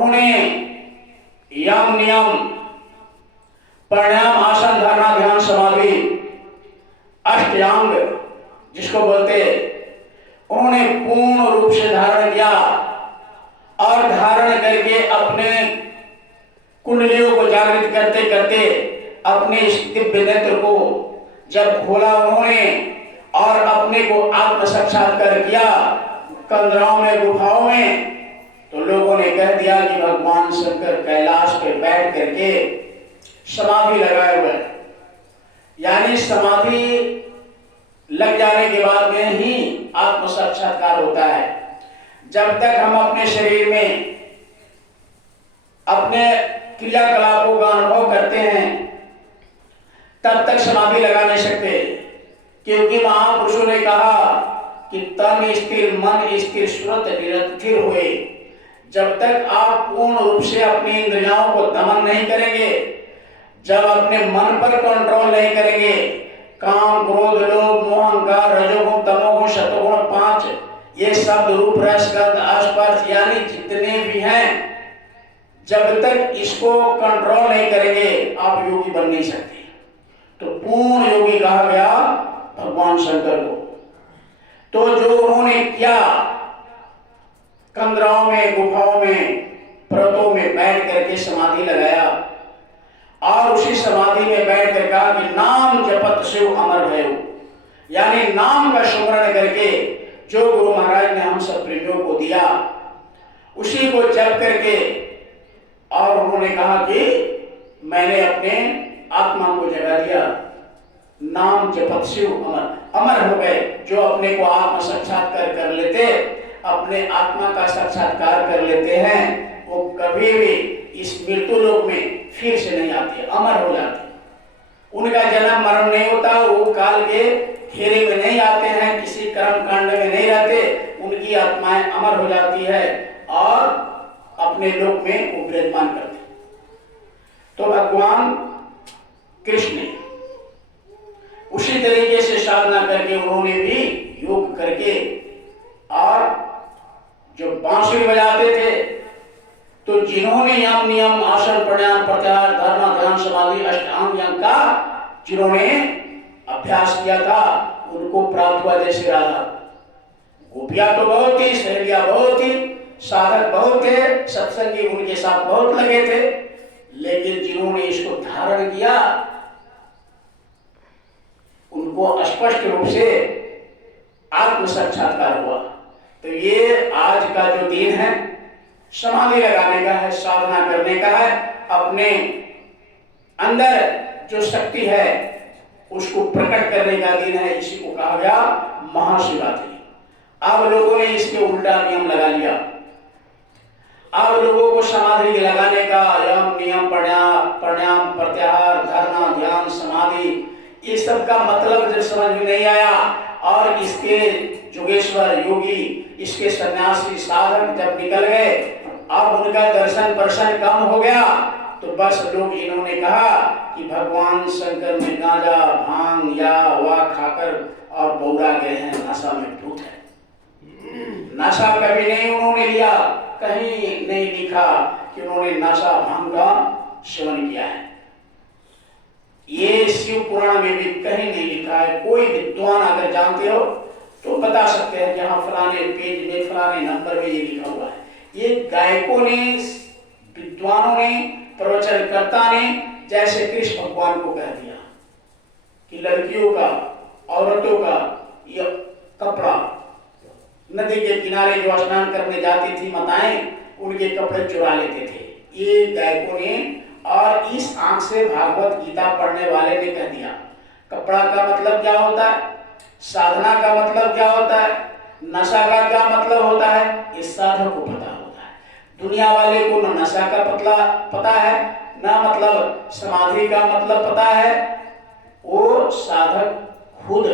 उन्होंने यम नियम प्राणायाम आसन धारणा ध्यान समाधि अष्टांग जिसको बोलते उन्होंने पूर्ण रूप से धारण किया और धारण करके अपने कुंडलियों को जागृत करते करते अपने इस दिव्य नेत्र को जब खोला उन्होंने और अपने को आत्म साक्षात्कार किया कंदराओं में गुफाओं में, तो लोगों ने कह दिया कि भगवान शंकर कैलाश पे बैठ करके समाधि लगाए हुए, यानी समाधि लग जाने के बाद में ही आत्म साक्षात्कार होता है। जब तक हम अपने शरीर में अपने क्रियाकलापों का अनुभव करते हैं तब तक समाधि लगा नहीं सकते, क्योंकि महापुरुषों ने कहा कि तन स्थिर मन स्थिर श्रुत निरंतर हुए। जब तक आप पूर्ण रूप से अपनी इंद्रियों को दमन नहीं करेंगे, जब अपने मन पर कंट्रोल नहीं करेंगे, काम क्रोध लोभ मोह अहंकार रजोगुण तमोगुण शतगुण 5 ये शब्द रूप रस गंध स्पर्श यानी जितने भी हैं, जब तक इसको कंट्रोल नहीं करेंगे आप योगी बन नहीं सकते। तो पूर्ण योगी कहा गया भगवान शंकर को। तो जो उन्होंने किया कंदराओं में गुफाओं में पर्वतों में बैठ करके समाधि लगाया और उसी समाधि में बैठ कर कहा कि नाम जपत शिव अमर भयो, यानी नाम का स्मरण करके जो गुरु महाराज ने हम सब प्रेमियों को दिया उसी को जप करके, और उन्होंने कहा कि मैंने अपने आत्मा को जगा दिया, नाम जपत शिव अमर अमर हो गए। जो अपने को आत्म साक्षात्कार कर लेते, अपने आत्मा का साक्षात्कार कर लेते हैं, वो कभी भी इस मृत्यु लोक में फिर से नहीं आते, अमर हो जाते। उनका जन्म मरण नहीं होता, वो काल के घेरे में नहीं आते हैं, किसी कर्म कांड में नहीं रहते, उनकी आत्माएं अमर हो जाती है और अपने लोक में वो विराजमान करते। तो भगवान कृष्ण उसी तरीके से साधना करके उन्होंने भी योग करके, और जो बांसुरी बजाते थे तो जिन्होंने यम नियम आसन प्राणायाम प्रत्याहार धारणा ध्यान समाधि अष्टांग का जिन्होंने अभ्यास किया था उनको प्राप्त हुआ जैसे राधा। गोपियां तो बहुत थी, सहेलियां बहुत थी, साधक बहुत थे, सत्संगी उनके साथ बहुत लगे थे, लेकिन जिन्होंने इसको धारण किया उनको स्पष्ट रूप से आत्म साक्षात्कार हुआ। तो ये आज का जो दिन है समाधि लगाने का है, साधना करने का है, अपने अंदर जो शक्ति है उसको प्रकट करने का दिन है। इसी को कहा गया महाशिवरात्रि। अब लोगों ने इसके उल्टा नियम लगा लिया। अब लोगों को समाधि लगाने का यम नियम प्राणायाम प्रत्याहार धारणा ध्यान समाधि ये सब का मतलब जब समझ में नहीं आया, और इसके जोगेश्वर योगी इसके सन्यासी साधक जब निकल गए, अब उनका दर्शन पर्शन कम हो गया, तो बस लोग इन्होंने कहा कि भगवान शंकर में गांजा भांग या वा खाकर और बौरा गए हैं, नशा में धुत है। नशा कभी नहीं उन्होंने लिया, कहीं नहीं लिखा कि उन्होंने नशा भांग का सेवन किया है। ये शिव पुराण में भी कहीं नहीं लिखा है। कोई विद्वान अगर जानते हो तो बता सकते हैं कि हाँ फलाने पेज में फलाने नंबर में ये लिखा हुआ है। ये गायकों ने विद्वानों ने प्रवचनकर्ता ने जैसे कृष्ण भगवान को कह दिया कि लड़कियों का औरतों का ये कपड़ा, नदी के किनारे जो स्नान करने जाती थी माताएं उनके कपड़े चुरा लेते थे, ये गायकों ने। और इस आंख से भागवत गीता पढ़ने वाले ने कह दिया। कपड़ा का मतलब क्या होता है, साधना का मतलब क्या होता है, नशा का क्या मतलब होता है, इस साधक को पता होता है। दुनिया वाले को न नशा का पता है, न मतलब समाधि का मतलब पता है। वो साधक खुद,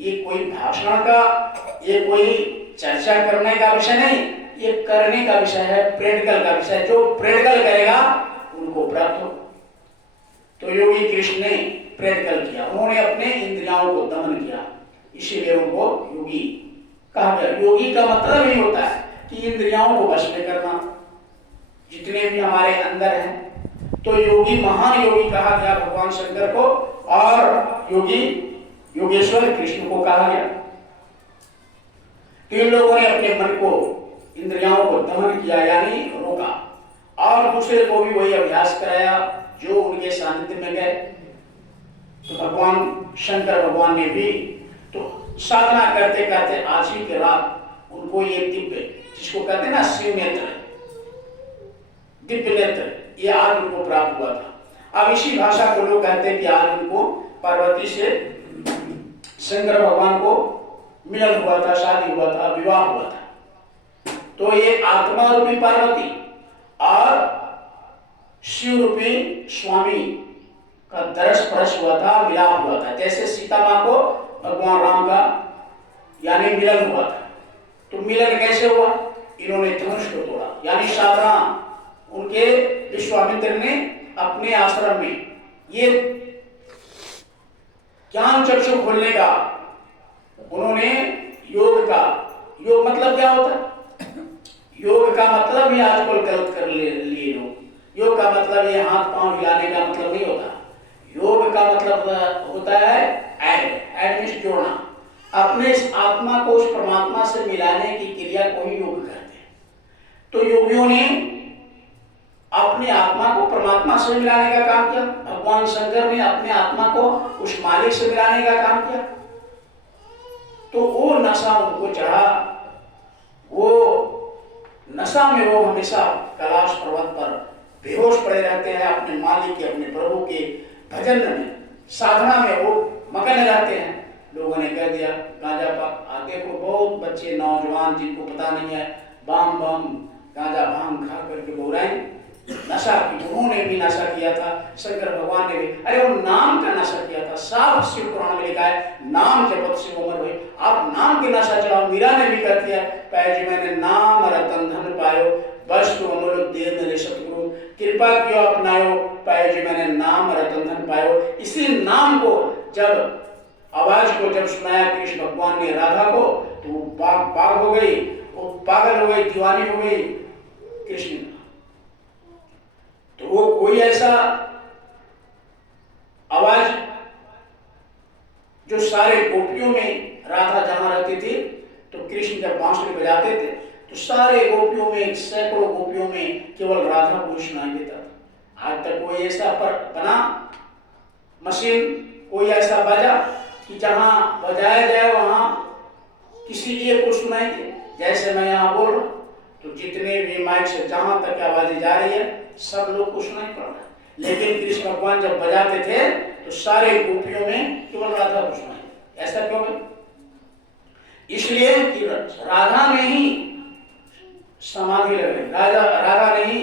ये कोई भाषण का, ये कोई चर्चा करने का विषय नहीं, ये करने का विषय है, प्रैक्टिकल का विषय। जो प्रैक्टिकल करेगा उनको प्राप्त हो। तो योगी कृष्ण ने प्रैक्टिकल किया, उन्होंने अपने इंद्रियों को दमन किया, इसीलिए उनको योगी कहा गया। योगी का मतलब ही होता है कि इंद्रियों को वश में करना। जितने जितने भी हमारे अंदर हैं। तो योगी, महान योगी कहा गया भगवान शंकर को, और योगी योगेश्वर कृष्ण को कहा गया। तो इन लोगों ने अपने मन को, इंद्रियों को दमन किया, यानी रोका, और दूसरे को भी वही अभ्यास कराया जो उनके सानिध्य में गए। तो भगवान शंकर भगवान ने भी तो साधना करते करते आज ही की रात उनको ये दिव्य, जिसको कहते हैं ना शिव नेत्र, दिव्य नेत्र, ये आज उनको प्राप्त हुआ था। अब इसी भाषा को लोग कहते हैं कि आज उनको पार्वती से शंकर भगवान को मिलन हुआ था, शादी हुआ था, विवाह हुआ था। तो ये आत्मा रूपी पार्वती और शिव रूपी स्वामी का दरस परस हुआ था, मिलाप हुआ था। जैसे सीता माँ को भगवान राम का यानी मिलन हुआ था। तो मिलन कैसे हुआ? इन्होंने धनुष को तोड़ा, यानी साधना उनके विश्वामित्र ने अपने आश्रम में ये ज्ञान चक्षु खोलने का, उन्होंने योग का, योग मतलब क्या होता है? योग का मतलब ही आजकल गलत कर लिए लोग। योग का मतलब ये हाथ पांव हिलाने का मतलब नहीं होता। योग का मतलब होता है ऐड मीन्स जोड़ना, अपने इस आत्मा को उस परमात्मा से मिलाने की क्रिया को ही योग कहते हैं। तो योगियों ने अपने आत्मा को परमात्मा से मिलाने का काम किया, भगवान शंकर ने अपने आत्मा को उस मालिक से मिलाने का काम किया। तो वो नशा उनको चढ़ा, वो नशा में वो हमेशा कैलाश पर्वत पर बेहोश पड़े रहते हैं, अपने मालिक के, अपने प्रभु के भजन में, साधना में वो मगन रहते हैं। लोगों ने कह दिया गांजा पाक, देखो बहुत बच्चे नौजवान जिनको पता नहीं है, बाम बाम गांजा भांग खा करके बोल रहे हैं नशा की। उन्होंने भी नशा किया था, शंकर भगवान ने भी, अरे वो नाम का नशा किया था। साफ शिव पुराण में लिखा है, नाम जपत शिव अमर हुए। आप नाम के नशा चलाओ। मीरा ने भी कर दिया, पैजी मैंने नाम रतन धन पायो, बस तो अमर दे मेरे सतगुरु, कृपा क्यों अपनायो, पैजी मैंने नाम रतन धन पायो। इसी नाम को जब आवाज को जब सुनाया कृष्ण भगवान ने राधा को, तो वो बाग हो गई, वो पागल हो गई, दीवानी हो गई कृष्ण। तो वो कोई ऐसा आवाज जो सारे गोपियों में, राधा जहां रहती थी तो कृष्ण जब बांसुरी बजाते थे तो सारे गोपियों में, सैकड़ों गोपियों में केवल राधा को सुनाई देता था। आज तक कोई ऐसा पर बना मशीन, कोई ऐसा बजा कि जहां बजाया जाए वहां किसी एक को सुनाई दे। जैसे मैं यहाँ बोल रहा हूं तो जितने भी माइक से जहां तक आवाजें जा रही है सब लोग को सुनाई पड़ रहा है। लेकिन कृष्ण भगवान जब बजाते थे तो सारे गोपियों में केवल राधा को सुनाई। ऐसा क्यों है? इसलिए कि राधा ने ही समाधि लगाई, राधा ने ही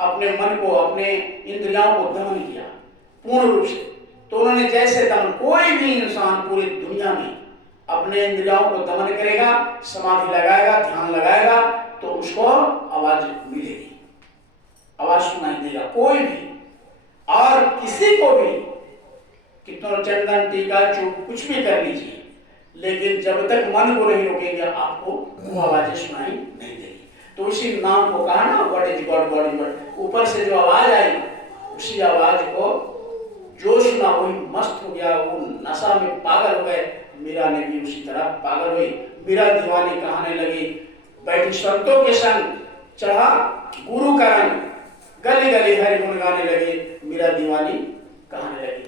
अपने मन को, अपने इंद्रियों को दमन किया पूर्ण रूप से। तो उन्होंने जैसे दमन, कोई भी इंसान पूरी दुनिया में अपने इंद्रियों को दमन करेगा, समाधि लगाएगा, ध्यान लगाएगा, तो उसको आवाज मिलेगी, आवाज सुनाई देगा कोई भी। और किसी को भी कितना चंदन टीका चूक कुछ भी कर लीजिए, लेकिन जब तक मन को नहीं रोकेंगे आपको वो आवाजें सुनाई नहीं देगी। तो इसी नाम को कहा ना, what is God, God is what. ऊपर से जो आवाज आई उसी आवाज को जो सुना वही मस्त हो गया, वो नशा में पागल हो गए। मीरा ने भी उसी तरह पागल हुई, मीरा दीवानी कहने लगी, बैठी संतों के संग, चढ़ा गुरु का रंग, गली गली हरि गुण गाने लगे, मीरा दीवानी कहने लगी।